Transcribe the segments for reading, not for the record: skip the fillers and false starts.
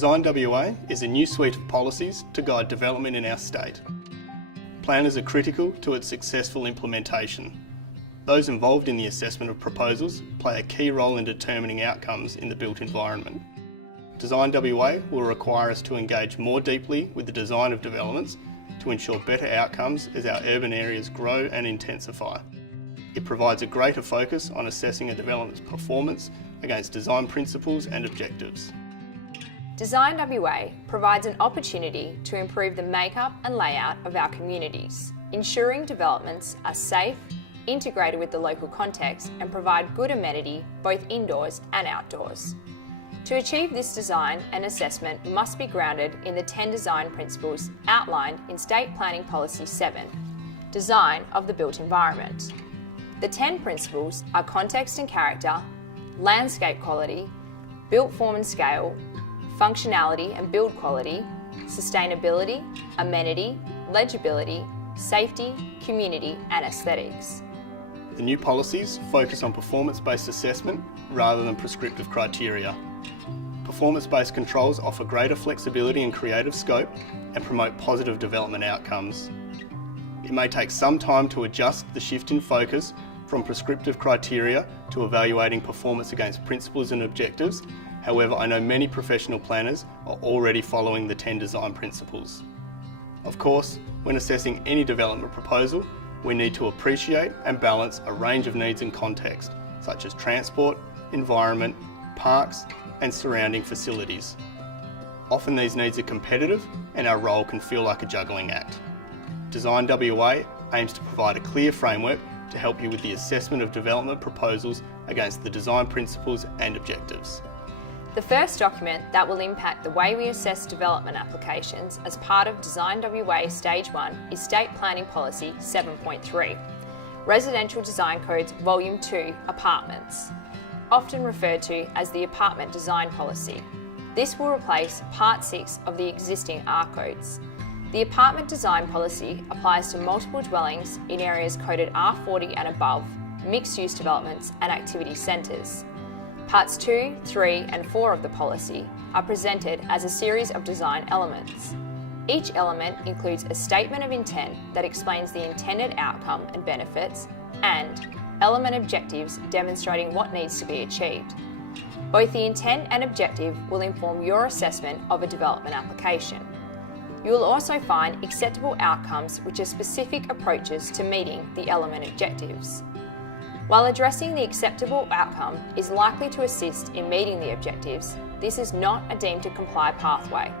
Design WA is a new suite of policies to guide development in our state. Planners are critical to its successful implementation. Those involved in the assessment of proposals play a key role in determining outcomes in the built environment. Design WA will require us to engage more deeply with the design of developments to ensure better outcomes as our urban areas grow and intensify. It provides a greater focus on assessing a development's performance against design principles and objectives. Design WA provides an opportunity to improve the makeup and layout of our communities, ensuring developments are safe, integrated with the local context and provide good amenity both indoors and outdoors. To achieve this design and assessment must be grounded in the 10 design principles outlined in State Planning Policy 7, Design of the Built Environment. The 10 principles are context and character, landscape quality, built form and scale, functionality and build quality, sustainability, amenity, legibility, safety, community and aesthetics. The new policies focus on performance-based assessment rather than prescriptive criteria. Performance-based controls offer greater flexibility and creative scope and promote positive development outcomes. It may take some time to adjust the shift in focus from prescriptive criteria to evaluating performance against principles and objectives. However, I know many professional planners are already following the 10 design principles. Of course, when assessing any development proposal, we need to appreciate and balance a range of needs and context, such as transport, environment, parks, and surrounding facilities. Often these needs are competitive and our role can feel like a juggling act. Design WA aims to provide a clear framework to help you with the assessment of development proposals against the design principles and objectives. The first document that will impact the way we assess development applications as part of Design WA Stage 1 is State Planning Policy 7.3, Residential Design Codes Volume 2 Apartments, often referred to as the Apartment Design Policy. This will replace Part 6 of the existing R codes. The Apartment Design Policy applies to multiple dwellings in areas coded R40 and above, mixed-use developments and activity centres. Parts 2, 3 and 4 of the policy are presented as a series of design elements. Each element includes a statement of intent that explains the intended outcome and benefits, and element objectives demonstrating what needs to be achieved. Both the intent and objective will inform your assessment of a development application. You will also find acceptable outcomes, which are specific approaches to meeting the element objectives. While addressing the acceptable outcome is likely to assist in meeting the objectives, this is not a deemed to comply pathway.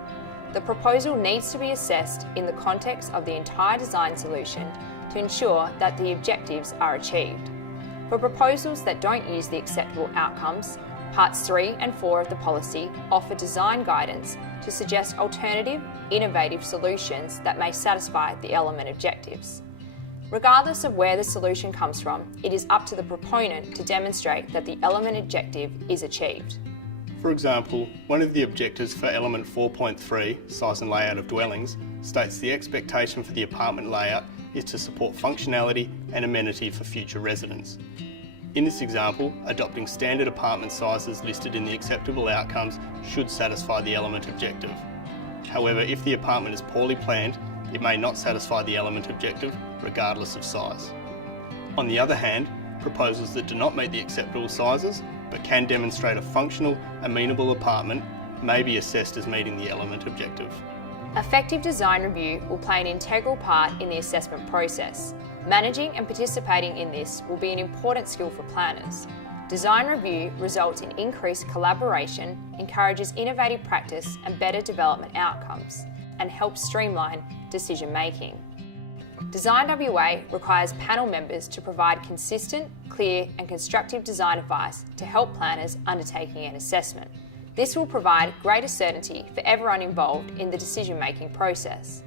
The proposal needs to be assessed in the context of the entire design solution to ensure that the objectives are achieved. For proposals that don't use the acceptable outcomes, Parts 3 and 4 of the policy offer design guidance to suggest alternative, innovative solutions that may satisfy the element objectives. Regardless of where the solution comes from, it is up to the proponent to demonstrate that the element objective is achieved. For example, one of the objectives for element 4.3, size and layout of dwellings, states the expectation for the apartment layout is to support functionality and amenity for future residents. In this example, adopting standard apartment sizes listed in the acceptable outcomes should satisfy the element objective. However, if the apartment is poorly planned, it may not satisfy the element objective, regardless of size. On the other hand, proposals that do not meet the acceptable sizes, but can demonstrate a functional, amenable apartment, may be assessed as meeting the element objective. Effective design review will play an integral part in the assessment process. Managing and participating in this will be an important skill for planners. Design review results in increased collaboration, encourages innovative practice and better development outcomes, and helps streamline decision making. Design WA requires panel members to provide consistent, clear and constructive design advice to help planners undertaking an assessment. This will provide greater certainty for everyone involved in the decision-making process.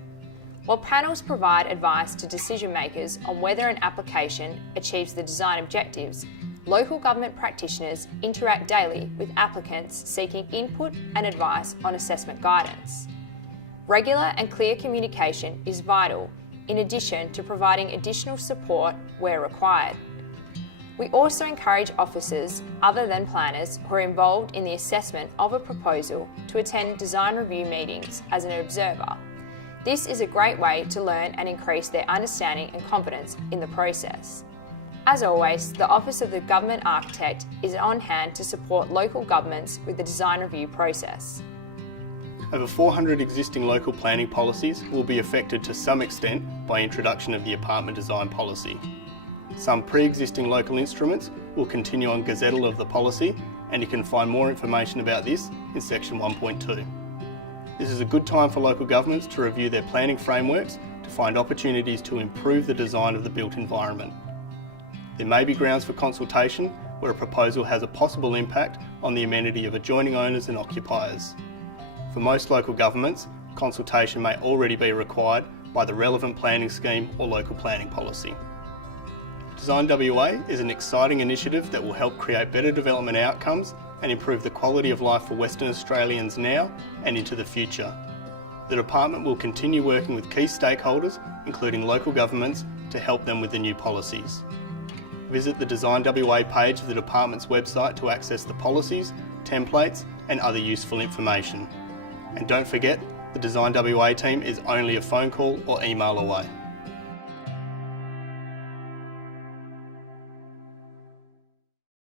While panels provide advice to decision makers on whether an application achieves the design objectives, local government practitioners interact daily with applicants seeking input and advice on assessment guidance. Regular and clear communication is vital, in addition to providing additional support where required. We also encourage officers other than planners who are involved in the assessment of a proposal to attend design review meetings as an observer. This is a great way to learn and increase their understanding and confidence in the process. As always, the Office of the Government Architect is on hand to support local governments with the design review process. Over 400 existing local planning policies will be affected to some extent by introduction of the apartment design policy. Some pre-existing local instruments will continue on gazettal of the policy, and you can find more information about this in section 1.2. This is a good time for local governments to review their planning frameworks to find opportunities to improve the design of the built environment. There may be grounds for consultation where a proposal has a possible impact on the amenity of adjoining owners and occupiers. For most local governments, consultation may already be required by the relevant planning scheme or local planning policy. Design WA is an exciting initiative that will help create better development outcomes and improve the quality of life for Western Australians now and into the future. The department will continue working with key stakeholders, including local governments, to help them with the new policies. Visit the Design WA page of the department's website to access the policies, templates and other useful information. And don't forget, the Design WA team is only a phone call or email away.